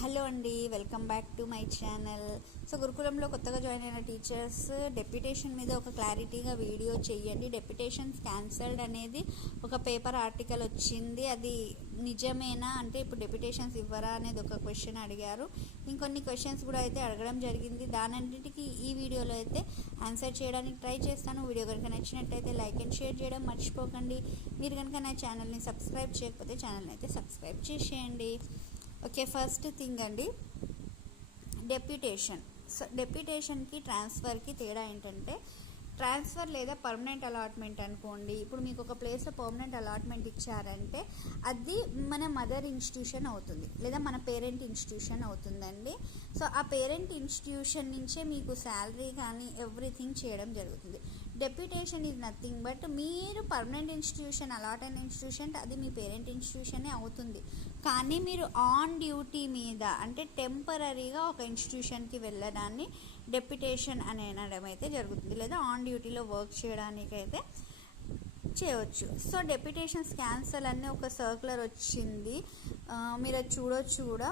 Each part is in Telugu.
హలో అండి, welcome back to my channel. So గురుకులంలో కొత్తగా జాయిన్ అయిన టీచర్స్ డెప్యుటేషన్ మీద ఒక క్లారిటీగా వీడియో చేయండి. డెప్యుటేషన్స్ క్యాన్సల్డ్ అనేది ఒక పేపర్ ఆర్టికల్ వచ్చింది, అది నిజమేనా అంటే ఇప్పుడు డెప్యుటేషన్స్ ఇవ్వరా అనేది ఒక క్వశ్చన్ అడిగారు. ఇంకొన్ని క్వశ్చన్స్ కూడా అయితే అడగడం జరిగింది. దానంటికి ఈ వీడియోలో అయితే ఆన్సర్ చేయడానికి ట్రై చేస్తాను. వీడియో కనుక నచ్చినట్టయితే లైక్ అండ్ షేర్ చేయడం మర్చిపోకండి. మీరు కనుక నా ఛానల్ని సబ్స్క్రైబ్ చేయకపోతే ఛానల్ని అయితే సబ్స్క్రైబ్ చేసేయండి. ఓకే, ఫస్ట్ థింగ్ అండి, డెప్యుటేషన్. సో డెప్యుటేషన్కి ట్రాన్స్ఫర్కి తేడా ఏంటంటే, ట్రాన్స్ఫర్ లేదా పర్మనెంట్ అలాట్మెంట్ అనుకోండి. ఇప్పుడు మీకు ఒక ప్లేస్లో పర్మనెంట్ అలాట్మెంట్ ఇచ్చారంటే అది మన మదర్ ఇన్స్టిట్యూషన్ అవుతుంది లేదా మన పేరెంట్ ఇన్స్టిట్యూషన్ అవుతుందండి. సో ఆ పేరెంట్ ఇన్స్టిట్యూషన్ నుంచే మీకు శాలరీ కానీ ఎవ్రీథింగ్ చేయడం జరుగుతుంది. డెప్యుటేషన్ ఈజ్ నథింగ్ బట్ మీరు పర్మనెంట్ ఇన్స్టిట్యూషన్, అలాట్ అయిన ఇన్స్టిట్యూషన్ అది మీ పేరెంట్ ఇన్స్టిట్యూషనే అవుతుంది. కానీ మీరు ఆన్ డ్యూటీ మీద అంటే టెంపరీగా ఒక ఇన్స్టిట్యూషన్కి వెళ్ళడాన్ని డెప్యుటేషన్ అని అనడం అయితే జరుగుతుంది, లేదా ఆన్ డ్యూటీలో వర్క్ చేయడానికైతే చేయవచ్చు. సో డెప్యుటేషన్స్ క్యాన్సల్ అనే ఒక సర్క్యులర్ వచ్చింది, మీరు అది చూడొచ్చు కూడా.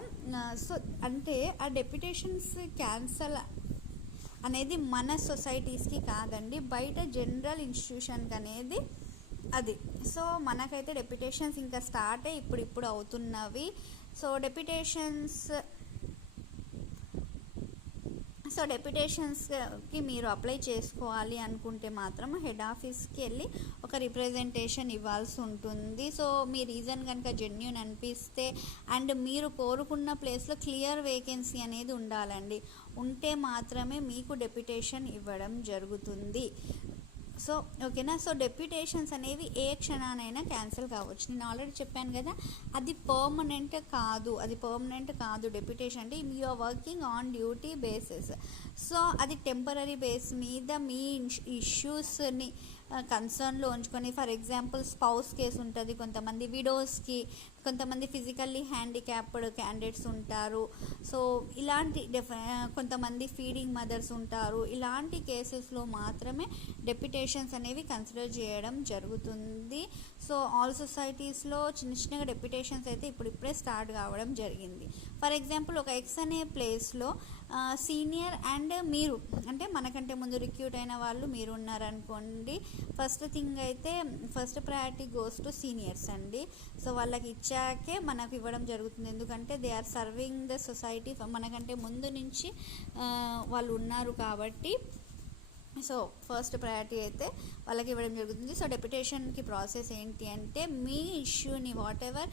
సో అంటే ఆ డెప్యుటేషన్స్ క్యాన్సల్ అనేది మన సొసైటీస్కి కాదండి, బయట జనరల్ ఇన్స్టిట్యూషన్కి అనేది అది. సో మనకైతే డెప్యుటేషన్స్ ఇంకా స్టార్ట్ ఇప్పుడు అవుతున్నవి. సో డెప్యుటేషన్స్కి మీరు అప్లై చేసుకోవాలి అనుకుంటే మాత్రం హెడ్ ఆఫీస్కి వెళ్ళి ఒక రిప్రజెంటేషన్ ఇవ్వాల్సి ఉంటుంది. సో మీ రీజన్ కనుక జెన్యూన్ అనిపిస్తే అండ్ మీరు కోరుకున్న ప్లేస్లో క్లియర్ వేకెన్సీ అనేది ఉండాలండి, ఉంటే మాత్రమే మీకు డెప్యుటేషన్ ఇవ్వడం జరుగుతుంది. సో ఓకేనా. సో డెప్యుటేషన్స్ అనేవి ఏ క్షణానైనా క్యాన్సిల్ కావచ్చు. నేను ఆల్రెడీ చెప్పాను కదా, అది పర్మనెంట్ కాదు. డెప్యుటేషన్ అంటే you are working on duty basis. So అది టెంపరీ బేస్ మీద మీ ఇష్యూస్ని కన్సర్న్లో ఉంచుకొని, ఫర్ ఎగ్జాంపుల్ స్పౌస్ కేసు ఉంటుంది, కొంతమంది విడోస్కి, కొంతమంది ఫిజికల్లీ హ్యాండిక్యాప్డ్ క్యాండిడేట్స్ ఉంటారు. సో ఇలాంటి కొంతమంది ఫీడింగ్ మదర్స్ ఉంటారు. ఇలాంటి కేసెస్లో మాత్రమే డెప్యుటేషన్స్ అనేవి కన్సిడర్ చేయడం జరుగుతుంది. సో ఆల్ సొసైటీస్లో చిన్నగా డెప్యుటేషన్స్ అయితే ఇప్పుడిప్పుడే స్టార్ట్ కావడం జరిగింది. ఫర్ ఎగ్జాంపుల్ ఒక ఎక్స్ అనే ప్లేస్లో సీనియర్ అండ్ మీరు అంటే మనకంటే ముందు రిక్రూట్ అయిన వాళ్ళు మీరు ఉన్నారనుకోండి, ఫస్ట్ థింగ్ అయితే first priority goes to seniors అండి. సో వాళ్ళకి ఇచ్చాకే మనకు ఇవ్వడం జరుగుతుంది, ఎందుకంటే they are serving the society, మనకంటే ముందు నుంచి వాళ్ళు ఉన్నారు కాబట్టి. సో ఫస్ట్ ప్రయారిటీ అయితే వాళ్ళకి ఇవ్వడం జరుగుతుంది. సో డెప్యుటేషన్కి ప్రాసెస్ ఏంటి అంటే, మీ ఇష్యూని వాట్ ఎవర్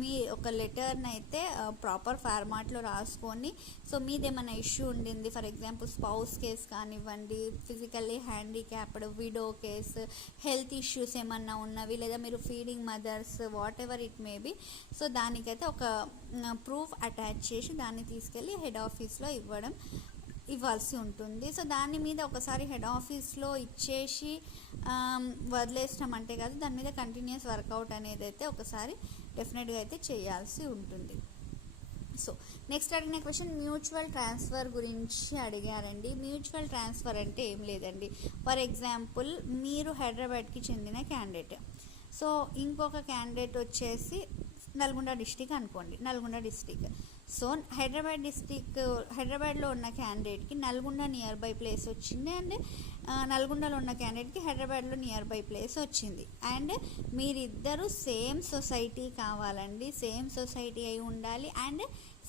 మీ ఒక లెటర్ని అయితే ప్రాపర్ ఫార్మాట్లో రాసుకొని, సో మీదేమైనా ఇష్యూ ఉండింది, ఫర్ ఎగ్జాంపుల్ స్పౌస్ కేసు కానివ్వండి, physically handicapped, widow case, health issues ఏమన్నా ఉన్నవి, లేదా మీరు feeding mothers, whatever it may be. So దానికైతే ఒక ప్రూఫ్ అటాచ్ చేసి దాన్ని తీసుకెళ్ళి హెడ్ ఆఫీస్లో ఇవ్వాల్సి ఉంటుంది. సో దాని మీద ఒకసారి హెడ్ ఆఫీస్లో ఇచ్చేసి వదిలేస్తాం అంటే కాదు, దాని మీద కంటిన్యూస్ వర్కౌట్ అనేది అయితే ఒకసారి డెఫినెట్గా అయితే చేయాల్సి ఉంటుంది. సో నెక్స్ట్ అడిగిన క్వశ్చన్ మ్యూచువల్ ట్రాన్స్ఫర్ గురించి అడిగారండి. మ్యూచువల్ ట్రాన్స్ఫర్ అంటే ఏం లేదండి, ఫర్ ఎగ్జాంపుల్ మీరు హైదరాబాద్కి చెందిన క్యాండిడేట్, సో ఇంకొక క్యాండిడేట్ వచ్చేసి నల్గొండ డిస్టిక్ అనుకోండి, నల్గొండ డిస్టిక్. సో హైదరాబాద్లో ఉన్న క్యాండిడేట్కి నల్గొండ నియర్ బై ప్లేస్ వచ్చింది, అండ్ నల్గొండలో ఉన్న క్యాండిడేట్కి హైదరాబాద్లో నియర్ బై ప్లేస్ వచ్చింది. అండ్ మీరిద్దరూ సేమ్ సొసైటీ కావాలండి, సేమ్ సొసైటీ అయి ఉండాలి, అండ్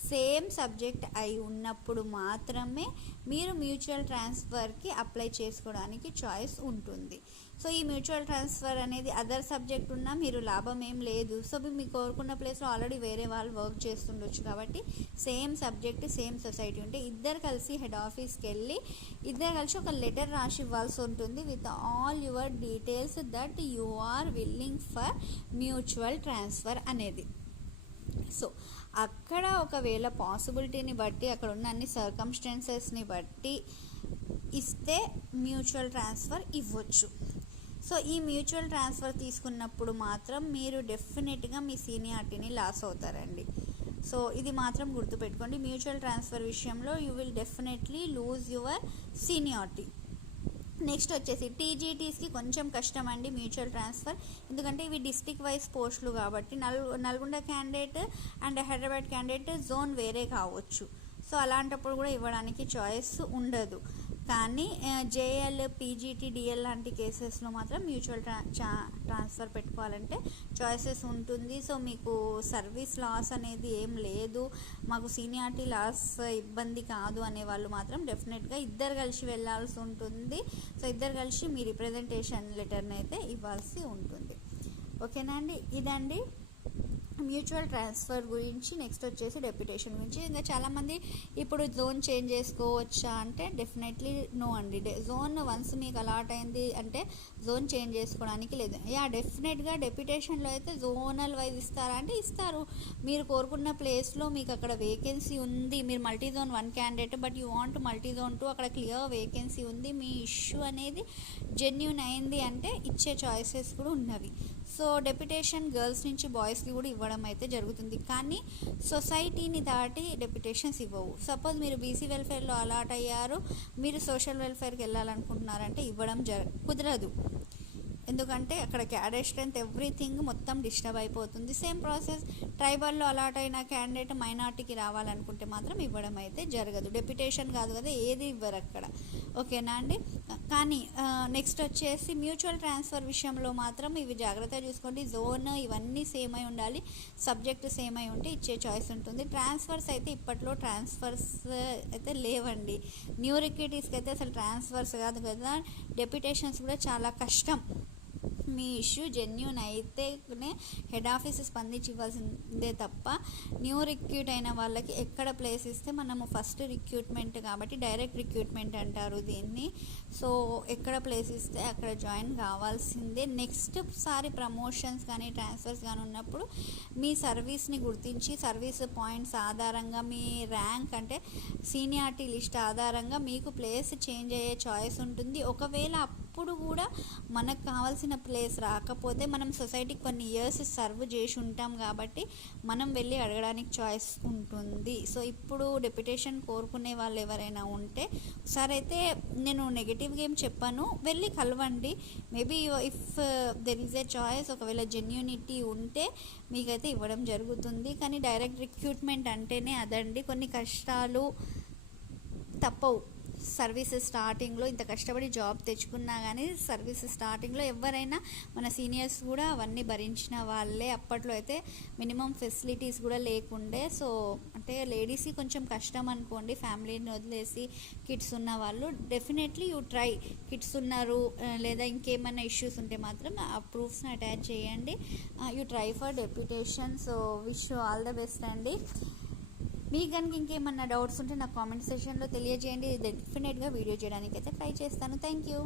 సేమ్ సబ్జెక్ట్ అయి ఉన్నప్పుడు మాత్రమే మీరు మ్యూచువల్ ట్రాన్స్ఫర్కి అప్లై చేసుకోవడానికి చాయిస్ ఉంటుంది. సో ఈ మ్యూచువల్ ట్రాన్స్ఫర్ అనేది అదర్ సబ్జెక్ట్ ఉన్నా మీరు లాభం ఏం లేదు. సో మీకు కోరుకున్న ప్లేస్లో ఆల్రెడీ వేరే వాళ్ళు వర్క్ చేస్తుండొచ్చు కాబట్టి సేమ్ సబ్జెక్ట్ సేమ్ సొసైటీ ఉంటే ఇద్దరు కలిసి హెడ్ ఆఫీస్కి వెళ్ళి ఇద్దరు కలిసి ఒక లెటర్ రాసి ఇవ్వాల్సి ఉంటుంది with all your details that you are willing for mutual transfer అనేది. సో అక్కడ ఒకవేళ పాసిబిలిటీని బట్టి, అక్కడ ఉన్న అన్ని సర్కమ్స్టాన్సెస్ని బట్టి ఇస్తే మ్యూచువల్ ట్రాన్స్ఫర్ ఇవ్వచ్చు. సో ఈ మ్యూచువల్ ట్రాన్స్ఫర్ తీసుకున్నప్పుడు మాత్రం మీరు డెఫినెట్గా మీ సీనియారిటీని లాస్ అవుతారండి. సో ఇది మాత్రం గుర్తుపెట్టుకోండి, మ్యూచువల్ ట్రాన్స్ఫర్ విషయంలో you will definitely lose your seniority. Next వచ్చేసి టీజీటీస్కి కొంచెం కష్టం అండి మ్యూచువల్ ట్రాన్స్ఫర్, ఎందుకంటే ఇవి డిస్టిక్ వైజ్ పోస్టులు కాబట్టి Nalgonda candidate and Hyderabad candidate zone వేరే కావచ్చు. సో అలాంటప్పుడు కూడా ఇవ్వడానికి చాయిస్ ఉండదు. కానీ జేఎల్, పీజీటీ, డిఎల్ లాంటి కేసెస్లో మాత్రం మ్యూచువల్ ట్రాన్స్ఫర్ పెట్టుకోవాలంటే చాయిసెస్ ఉంటుంది. సో మీకు సర్వీస్ లాస్ అనేది ఏం లేదు, మాకు సీనియారిటీ లాస్ ఇబ్బంది కాదు అనే వాళ్ళు మాత్రం డెఫినెట్గా ఇద్దరు కలిసి వెళ్ళాల్సి ఉంటుంది. సో ఇద్దరు కలిసి మీ రిప్రజెంటేషన్ లెటర్ని అయితే ఇవ్వాల్సి ఉంటుంది. ఓకేనా అండి, ఇదండి మ్యూచువల్ ట్రాన్స్ఫర్ గురించి. నెక్స్ట్ వచ్చేసి డెప్యుటేషన్ గురించి. ఇంకా చాలామంది ఇప్పుడు జోన్ చేంజ్ చేసుకోవచ్చా అంటే డెఫినెట్లీ నో అండి. జోన్ వన్స్ మీకు అలాట్ అయింది అంటే జోన్ చేంజ్ చేసుకోవడానికి లేదు. డెఫినెట్గా డెప్యుటేషన్లో అయితే జోనల్ వైజ్ ఇస్తారా అంటే ఇస్తారు. మీరు కోరుకున్న ప్లేస్లో మీకు అక్కడ వేకెన్సీ ఉంది, మీరు multi zone 1 candidate but you want multi zone 2, అక్కడ క్లియర్ వేకెన్సీ ఉంది, మీ ఇష్యూ అనేది జెన్యూన్ అయింది అంటే ఇచ్చే చాయిసెస్ కూడా ఉన్నవి. సో డెప్యుటేషన్ గర్ల్స్ నుంచి బాయ్స్కి కూడా ఇవ్వడం అయితే జరుగుతుంది, కానీ సొసైటీని దాటి డెప్యుటేషన్స్ ఇవ్వవు. సపోజ్ మీరు బీసీ వెల్ఫేర్లో అలాట్ అయ్యారు, మీరు సోషల్ వెల్ఫేర్కి వెళ్ళాలనుకుంటున్నారంటే ఇవ్వడం కుదరదు. ఎందుకంటే అక్కడ క్యాడర్ స్ట్రెంత్ ఎవ్రీథింగ్ మొత్తం డిస్టర్బ్ అయిపోతుంది. సేమ్ ప్రాసెస్ ట్రైబల్లో అలాట్ అయిన క్యాండిడేట్ మైనార్టీకి రావాలనుకుంటే మాత్రం ఇవ్వడం అయితే జరగదు. డెప్యుటేషన్ కాదు కదా, ఏది ఇవ్వరు అక్కడ. ఓకేనా అండి. కానీ నెక్స్ట్ వచ్చేసి మ్యూచువల్ ట్రాన్స్ఫర్ విషయంలో మాత్రం ఇవి జాగ్రత్తగా చూసుకోండి. జోన్ ఇవన్నీ సేమ్ అయి ఉండాలి, సబ్జెక్ట్ సేమ్ అయి ఉంటే ఇచ్చే చాయిస్ ఉంటుంది. ట్రాన్స్ఫర్స్ అయితే ఇప్పట్లో ట్రాన్స్ఫర్స్ అయితే లేవండి. న్యూ రిక్రూటీస్కి అయితే అసలు ట్రాన్స్ఫర్స్ కాదు కదా, డెప్యుటేషన్స్ కూడా చాలా కష్టం. మీ ఇష్యూ జెన్యూన్ అయితేనే హెడ్ ఆఫీస్ స్పందించి ఇవ్వాల్సిందే తప్ప న్యూ రిక్రూట్ అయిన వాళ్ళకి ఎక్కడ ప్లేస్ ఇస్తే మనము ఫస్ట్ రిక్రూట్మెంట్ కాబట్టి డైరెక్ట్ రిక్రూట్మెంట్ అంటారు దీన్ని. సో ఎక్కడ ప్లేస్ ఇస్తే అక్కడ జాయిన్ కావాల్సిందే. నెక్స్ట్ సారి ప్రమోషన్స్ కానీ ట్రాన్స్ఫర్స్ కానీ ఉన్నప్పుడు మీ సర్వీస్ని గుర్తించి సర్వీస్ పాయింట్స్ ఆధారంగా మీ ర్యాంక్ అంటే సీనియారిటీ లిస్ట్ ఆధారంగా మీకు ప్లేస్ చేంజ్ అయ్యే చాయిస్ ఉంటుంది. ఒకవేళ అప్పుడు కూడా మనకు కావాల్సిన ప్లేస్ రాకపోతే మనం సొసైటీకి కొన్ని ఇయర్స్ సర్వ్ చేసి ఉంటాం కాబట్టి మనం వెళ్ళి అడగడానికి చాయిస్ ఉంటుంది. సో ఇప్పుడు డెప్యుటేషన్ కోరుకునే వాళ్ళు ఎవరైనా ఉంటే ఒకసారి అయితే నేను నెగిటివ్గా ఏం చెప్పాను, వెళ్ళి కలవండి. Maybe if there is a choice, ఒకవేళ జెన్యూనిటీ ఉంటే మీకైతే ఇవ్వడం జరుగుతుంది. కానీ డైరెక్ట్ రిక్రూట్మెంట్ అంటేనే అదండి, కొన్ని కష్టాలు తప్పవు. సర్వీస్ స్టార్టింగ్లో ఇంత కష్టపడి జాబ్ తెచ్చుకున్నా కానీ సర్వీస్ స్టార్టింగ్లో ఎవరైనా మన సీనియర్స్ కూడా అవన్నీ భరించిన వాళ్ళే. అప్పట్లో అయితే మినిమం ఫెసిలిటీస్ కూడా లేకుండే. సో అంటే లేడీస్కి కొంచెం కష్టం అనుకోండి, ఫ్యామిలీని వదిలేసి కిడ్స్ ఉన్న వాళ్ళు. డెఫినెట్లీ యూ ట్రై, కిడ్స్ ఉన్నారు లేదా ఇంకేమైనా ఇష్యూస్ ఉంటే మాత్రం ఆ ప్రూఫ్స్ని అటాచ్ చేయండి. You try for deputation. So wish you all the best అండి. మీకు కనుక ఇంకేమన్నా డౌట్స్ ఉంటే నాకు కామెంట్ సెక్షన్లో తెలియజేయండి. డెఫినెట్గా వీడియో చేయడానికి అయితే ట్రై చేస్తాను. Thank you.